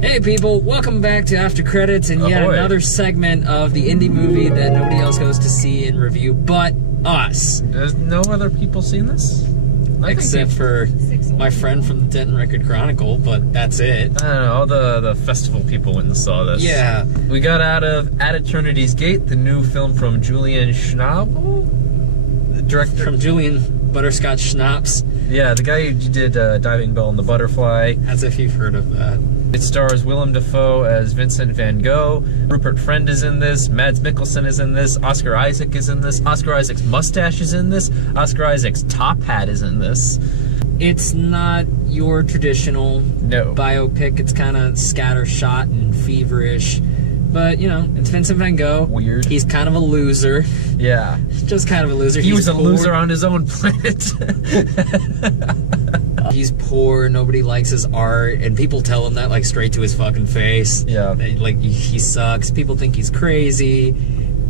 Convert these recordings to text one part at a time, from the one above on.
Hey people, welcome back to After Credits and yet another segment of the indie movie that nobody else goes to see and review but us. There's no other people seen this? Except for my friend from the Denton Record Chronicle, but that's it. I don't know, all the festival people went and saw this. Yeah. We got out of At Eternity's Gate, the new film from Julian Schanbel? The director. From Julian Butterscotch Schnapps. Yeah, the guy who did Diving Bell and the Butterfly. As if you've heard of that. It stars Willem Dafoe as Vincent Van Gogh, Rupert Friend is in this, Mads Mikkelsen is in this, Oscar Isaac is in this, Oscar Isaac's mustache is in this, Oscar Isaac's top hat is in this. It's not your traditional biopic. It's kind of scattershot and feverish. But, you know, it's Vincent Van Gogh. Weird. He's kind of a loser. Yeah. Just kind of a loser. He was a loser on his own planet. He's poor, nobody likes his art, and people tell him that, like, straight to his fucking face. Yeah. Like, he sucks. People think he's crazy.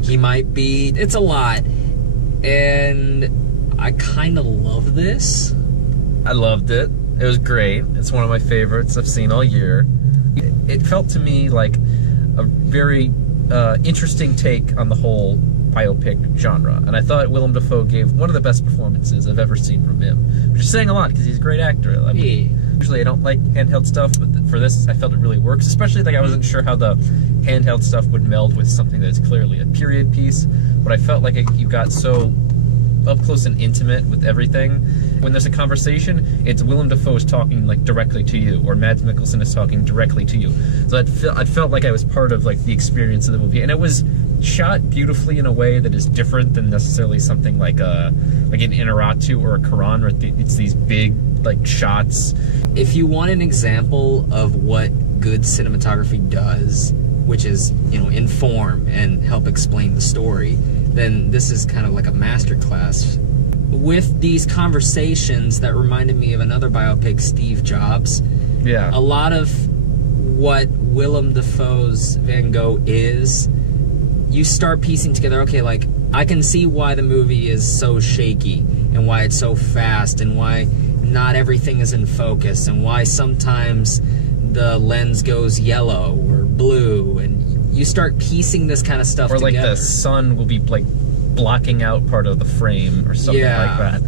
He might be. It's a lot. And I kind of love this. I loved it. It was great. It's one of my favorites I've seen all year. It felt to me like a very interesting take on the whole biopic genre, and I thought Willem Dafoe gave one of the best performances I've ever seen from him, which is saying a lot because he's a great actor. I mean, usually I don't like handheld stuff, but for this I felt it really works, especially like I wasn't sure how the handheld stuff would meld with something that's clearly a period piece, but I felt like you got so up close and intimate with everything. When there's a conversation, it's Willem Dafoe is talking like directly to you, or Mads Mikkelsen is talking directly to you. So I felt like I was part of like the experience of the movie, and it was shot beautifully in a way that is different than necessarily something like an Inarritu or a Quran, where it's these big like shots. If you want an example of what good cinematography does, which is, you know, inform and help explain the story, then this is kind of like a masterclass. With these conversations that reminded me of another biopic, Steve Jobs. Yeah. A lot of what Willem Dafoe's Van Gogh is, you start piecing together, okay, like, I can see why the movie is so shaky, and why it's so fast, and why not everything is in focus, and why sometimes the lens goes yellow or blue, and you start piecing this kind of stuff together. Or like the sun will be like blocking out part of the frame or something like that.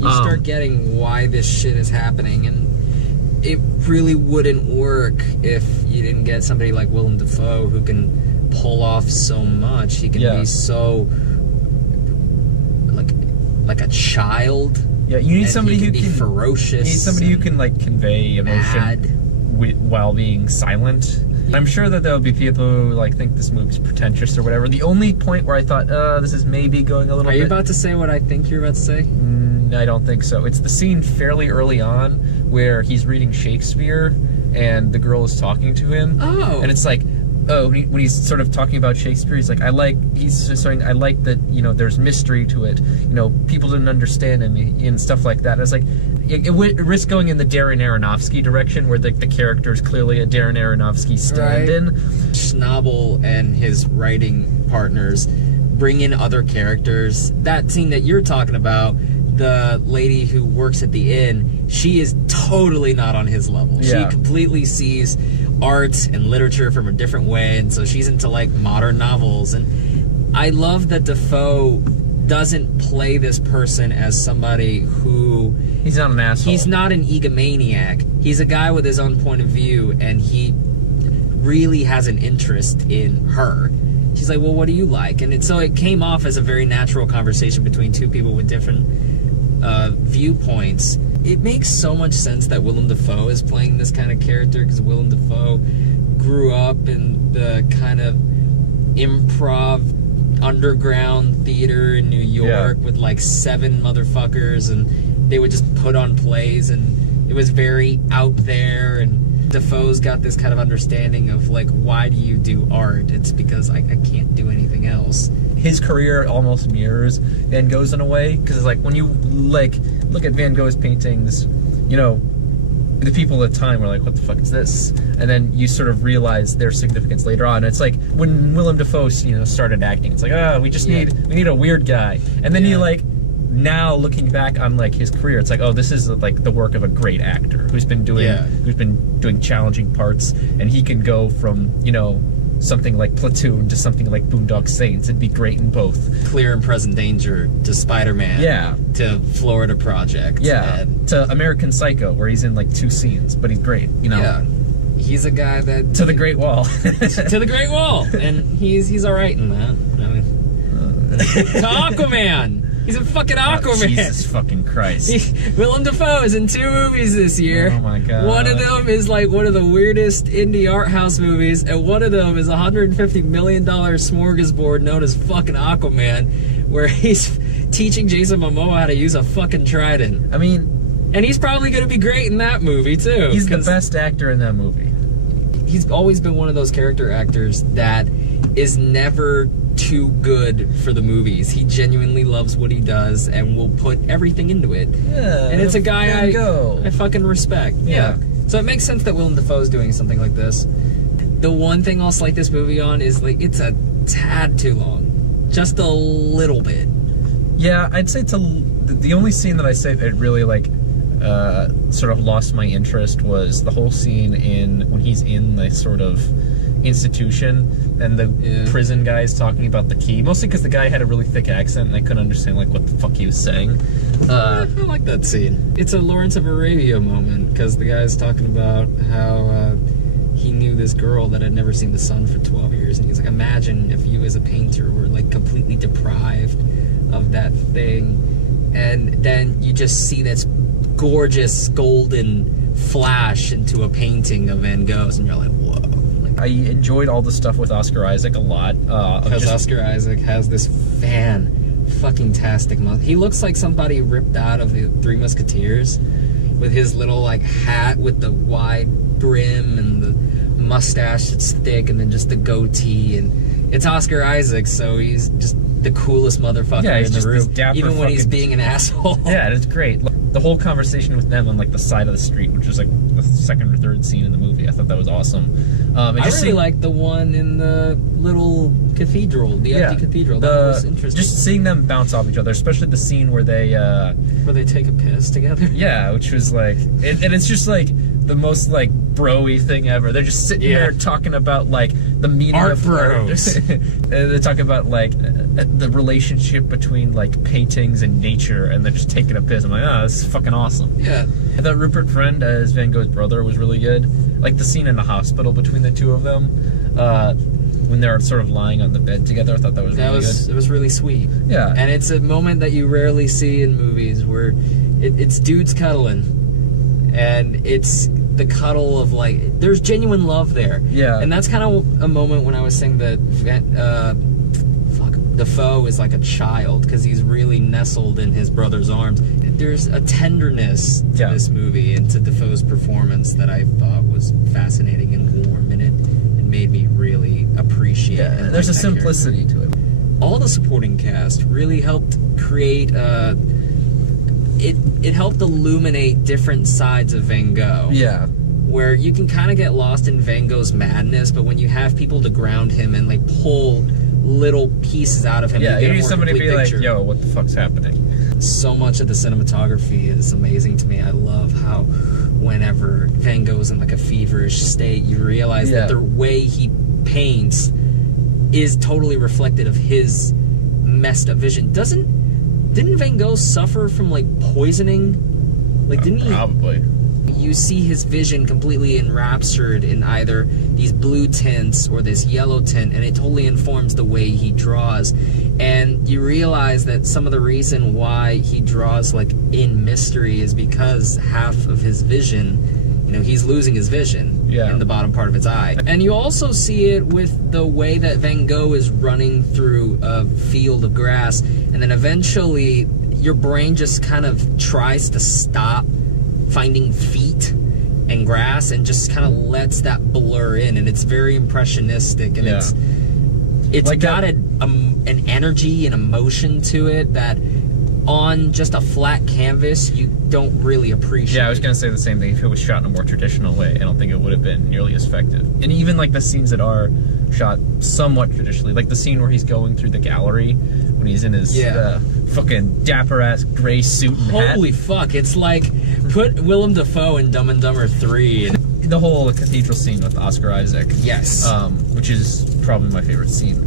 You start getting why this shit is happening, and it really wouldn't work if you didn't get somebody like Willem Dafoe who can pull off so much. He can be so like a child. Yeah, you need somebody who can be ferocious. You need somebody who can like convey emotion while being silent. I'm sure that there'll be people who like think this movie's pretentious or whatever. The only point where I thought, this is maybe going a little bit... Are you about to say what I think you're about to say? I don't think so. It's the scene fairly early on where he's reading Shakespeare and the girl is talking to him. Oh. And it's like, when he's sort of talking about Shakespeare, he's like, I like that, you know, there's mystery to it. You know, people didn't understand him and stuff like that. And it's like, it risks going in the Darren Aronofsky direction, where the character is clearly a Darren Aronofsky stand-in. Right. Schnabel and his writing partners bring in other characters. That scene that you're talking about, the lady who works at the inn, she is totally not on his level. Yeah. She completely sees art and literature from a different way, and so she's into like modern novels. And I love that Dafoe doesn't play this person as somebody who... He's not an asshole. He's not an egomaniac. He's a guy with his own point of view, and he really has an interest in her. She's like, well, what do you like? And so it came off as a very natural conversation between two people with different viewpoints. It makes so much sense that Willem Dafoe is playing this kind of character, because Willem Dafoe grew up in the kind of improv underground theater in New York with like 7 motherfuckers, and they would just put on plays, and it was very out there. And Dafoe's got this kind of understanding of like, why do you do art? It's because I can't do anything else. His career almost mirrors Van Gogh's in a way, because it's like when you like look at Van Gogh's paintings, you know, the people at the time were like, what the fuck is this? And then you sort of realize their significance later on. It's like when Willem Dafoe, you know, started acting, it's like, we need a weird guy. And then you like now looking back on like his career, it's like, oh, this is like the work of a great actor who's been doing challenging parts, and he can go from, you know, something like Platoon to something like Boondock Saints and be great in both. Clear and Present Danger to Spider-Man. Yeah. To Florida Project. Yeah. To American Psycho, where he's in like 2 scenes, but he's great, you know. Yeah. He's a guy that... To the Great Wall. To the Great Wall! And he's alright in that. I mean, to Aquaman! He's a fucking Aquaman! Oh, Jesus fucking Christ. Willem Dafoe is in 2 movies this year. Oh my god. One of them is like one of the weirdest indie art house movies, and one of them is a $150 million smorgasbord known as fucking Aquaman, where he's teaching Jason Momoa how to use a fucking trident. I mean... And he's probably going to be great in that movie, too. He's the best actor in that movie. He's always been one of those character actors that is never too good for the movies. He genuinely loves what he does and will put everything into it. Yeah. And it's a guy I fucking respect. Yeah. So it makes sense that Willem Dafoe is doing something like this. The one thing I'll slight this movie on is, like, it's a tad too long. Just a little bit. Yeah, I'd say the only scene that I say it really, like... sort of lost my interest was the whole scene when he's in the sort of institution and the prison guy's talking about the key, mostly because the guy had a really thick accent and I couldn't understand like what the fuck he was saying. I like that scene. It's a Lawrence of Arabia moment because the guy's talking about how he knew this girl that had never seen the sun for 12 years, and he's like, imagine if you as a painter were like completely deprived of that thing, and then you just see this gorgeous golden flash into a painting of Van Gogh's, and you're like, whoa. Like, I enjoyed all the stuff with Oscar Isaac a lot. Because Oscar Isaac has this fucking-tastic mustache. He looks like somebody ripped out of the Three Musketeers with his little like hat with the wide brim and the mustache that's thick and then just the goatee, and it's Oscar Isaac, so he's just the coolest motherfucker in the room, even when he's being an asshole. Yeah, it's great. The whole conversation with them on like the side of the street, which was like the second or third scene in the movie, I thought that was awesome. I really liked the one in the little cathedral, the empty cathedral. That was interesting. Just seeing them bounce off each other, especially the scene where they take a piss together. Yeah, which was like, and it's just like the most like bro-y thing ever. They're just sitting there talking about like the meaning of bros. They're talking about like the relationship between like paintings and nature, and they're just taking a piss. I'm like, oh, this is fucking awesome. Yeah. I thought Rupert Friend as Van Gogh's brother was really good. Like the scene in the hospital between the two of them, when they're sort of lying on the bed together. I thought that was really good. It was really sweet. Yeah. And it's a moment that you rarely see in movies where it's dudes cuddling, and it's the cuddle of like, there's genuine love there. Yeah. And that's kind of a moment when I was saying that Dafoe is like a child because he's really nestled in his brother's arms. There's a tenderness to this movie and to Dafoe's performance that I thought was fascinating and warm in it, and made me really appreciate it. And there's a simplicity to it. All the supporting cast really helped create it helped illuminate different sides of Van Gogh. Yeah. Where you can kind of get lost in Van Gogh's madness, but when you have people to ground him and like pull little pieces out of him, you need somebody to be picture. Like, yo, what the fuck's happening? So much of the cinematography is amazing to me. I love how whenever Van Gogh's in like a feverish state, you realize that the way he paints is totally reflective of his messed up vision. Didn't Van Gogh suffer from like poisoning? Like, didn't he? Probably. You see his vision completely enraptured in either these blue tints or this yellow tint, and it totally informs the way he draws. And you realize that some of the reason why he draws like in mystery is because half of his vision, you know, he's losing his vision in the bottom part of his eye. And you also see it with the way that Van Gogh is running through a field of grass, and then eventually your brain just kind of tries to stop finding feet and grass and just kind of lets that blur in, and it's very impressionistic, and it's like got an energy and emotion to it that on just a flat canvas you don't really appreciate. Yeah, I was gonna say the same thing. If it was shot in a more traditional way, I don't think it would have been nearly as effective. And even like the scenes that are shot somewhat traditionally, like the scene where he's going through the gallery when he's in his fucking dapper ass gray suit and hat. Holy fuck! It's like put Willem Dafoe in Dumb and Dumber 3. And the whole cathedral scene with Oscar Isaac. yes. Which is probably my favorite scene.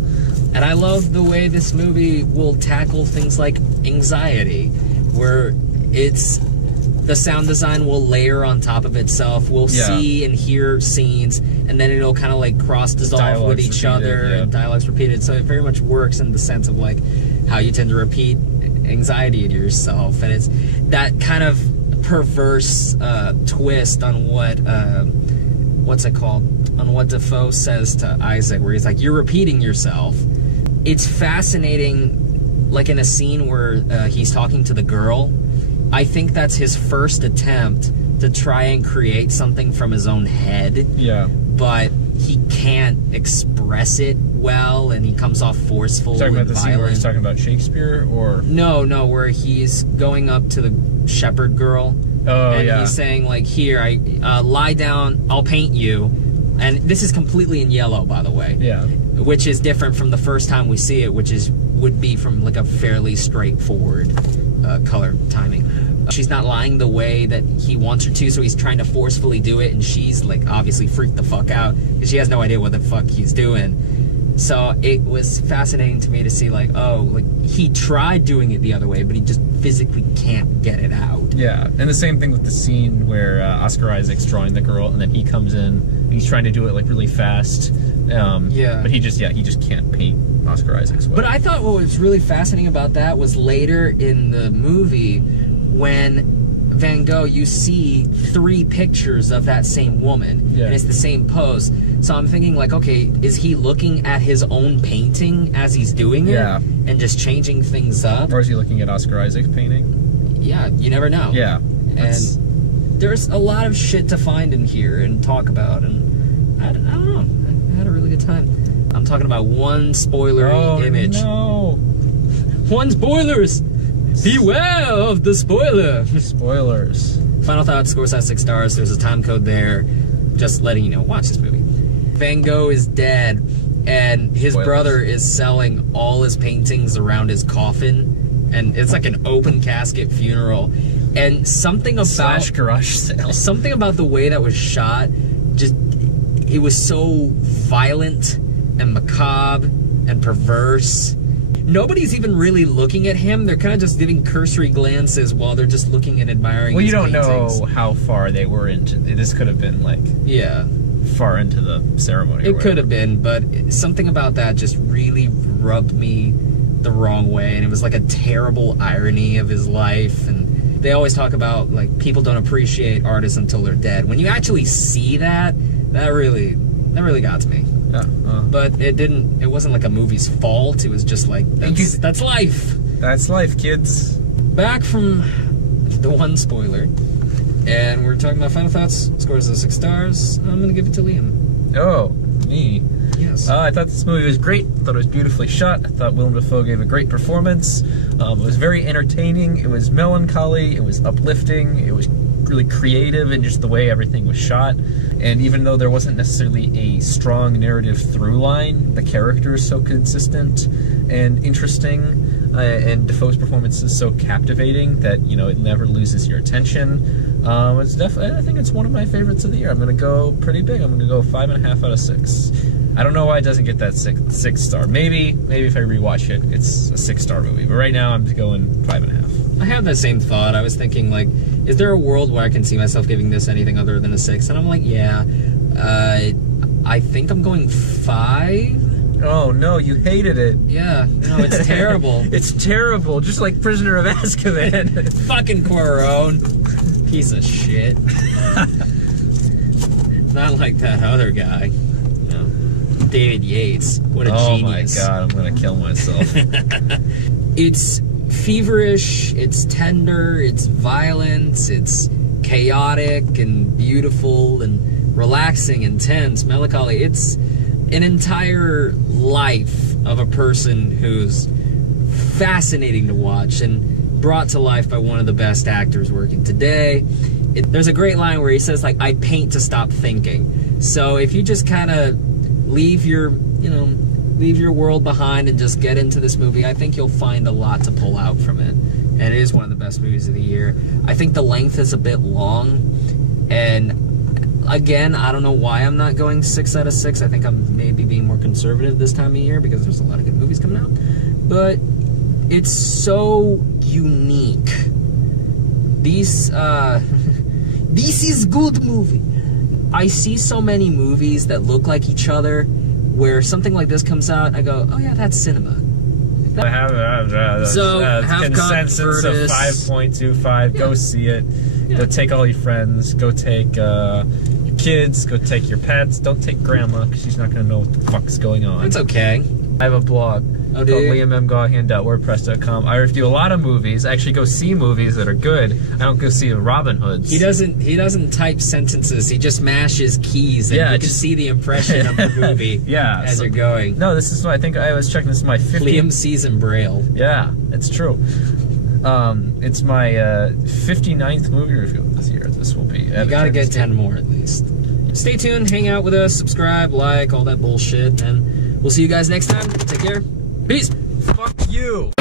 And I love the way this movie will tackle things like anxiety, where the sound design will layer on top of itself. We'll see and hear scenes, and then it'll kind of like cross dissolve with each other, and dialogues repeated. So it very much works in the sense of like how you tend to repeat anxiety to yourself, and it's that kind of perverse twist on what's it called? On what Dafoe says to Isaac, where he's like, "You're repeating yourself." It's fascinating, like in a scene where he's talking to the girl. I think that's his first attempt to try and create something from his own head. Yeah. But he can't express it well, and he comes off forceful. Talking about and the scene where he's talking about Shakespeare, or no, where he's going up to the shepherd girl. Oh, and yeah. he's saying like, "Here, I lie down. I'll paint you." And this is completely in yellow, by the way. Yeah. Which is different from the first time we see it, which would be from like a fairly straightforward color timing. She's not lying the way that he wants her to, so he's trying to forcefully do it, and she's like obviously freaked the fuck out because she has no idea what the fuck he's doing. So it was fascinating to me to see like, oh, like he tried doing it the other way, but he just physically can't get it out. Yeah, and the same thing with the scene where Oscar Isaac's drawing the girl, and then he comes in and he's trying to do it like really fast. But he just can't paint Oscar Isaac's way. But I thought what was really fascinating about that was later in the movie when Van Gogh, you see 3 pictures of that same woman, and it's the same pose. So I'm thinking like, okay, is he looking at his own painting as he's doing it, and just changing things up? Or is he looking at Oscar Isaac's painting? Yeah, you never know. Yeah. And there's a lot of shit to find in here and talk about, and I don't know. I had a really good time. I'm talking about one spoilery image. No. One spoilers! Beware of the spoiler! Spoilers. Final thoughts, scores out 6 stars. There's a time code there. Just letting you know, watch this movie. Van Gogh is dead, and his brother is selling all his paintings around his coffin, and it's like an open casket funeral. And something about garage sale. Something about the way that was shot, just it was so violent and macabre and perverse. Nobody's even really looking at him. They're kind of just giving cursory glances while they're just looking and admiring his paintings. Well, you don't know how far they were into... This could have been, like... Yeah. Far into the ceremony. It could have been, but something about that just really rubbed me the wrong way. And it was like a terrible irony of his life. And they always talk about, like, people don't appreciate artists until they're dead. When you actually see that, that really got to me. Yeah, but it wasn't like a movie's fault. It was just like, that's life. That's life, kids. Back from the one spoiler, and we're talking about final thoughts. Scores of 6 stars. I'm gonna give it to Liam. Oh, me. Yes. I thought this movie was great. I thought it was beautifully shot. I thought Willem Dafoe gave a great performance. It was very entertaining. It was melancholy. It was uplifting. It was really creative in just the way everything was shot. And even though there wasn't necessarily a strong narrative through line, the character is so consistent and interesting, and Dafoe's performance is so captivating that, you know, it never loses your attention. It's definitely, I think it's one of my favorites of the year. I'm gonna go pretty big. I'm gonna go 5.5 out of 6. I don't know why it doesn't get that 6 star. Maybe if I rewatch it, it's a 6-star movie. But right now, I'm going 5.5. I had that same thought. I was thinking, like, is there a world where I can see myself giving this anything other than a 6? And I'm like, yeah. I think I'm going 5. Oh, no, you hated it. Yeah, no, it's terrible. It's terrible, just like Prisoner of Azkaban. Fucking Cuarón. Piece of shit. Not like that other guy. No. David Yates. What a genius. Oh my god, I'm gonna kill myself. It's feverish, it's tender, it's violent, it's chaotic and beautiful and relaxing, intense, melancholy. It's an entire life of a person who's fascinating to watch and brought to life by one of the best actors working today. There's a great line where he says, like, I paint to stop thinking. So if you just kind of leave your leave your world behind and just get into this movie, I think you'll find a lot to pull out from it. And it is one of the best movies of the year. I think the length is a bit long, and again, I don't know why I'm not going 6 out of 6. I think I'm maybe being more conservative this time of year because there's a lot of good movies coming out. But it's so unique. This is good movie. I see so many movies that look like each other where something like this comes out, I go, oh yeah, that's cinema. I have consensus of 5.25. Go see it. Yeah. Go take all your friends. Go take your kids. Go take your pets. Don't take grandma because she's not going to know what the fuck's going on. It's okay. I have a blog called liammgawhan.wordpress.com. I review a lot of movies. I actually go see movies that are good. I don't go see the Robin Hoods. He doesn't type sentences. He just mashes keys, and you can see the impression of the movie as you're going. No, this is I think I was checking. This is my 50th. Liam sees in Braille. Yeah, it's true. It's my 59th movie review this year. This will be. You gotta get 10 more at least. Stay tuned. Hang out with us. Subscribe, like, all that bullshit, and we'll see you guys next time. Take care. Peace. Fuck you.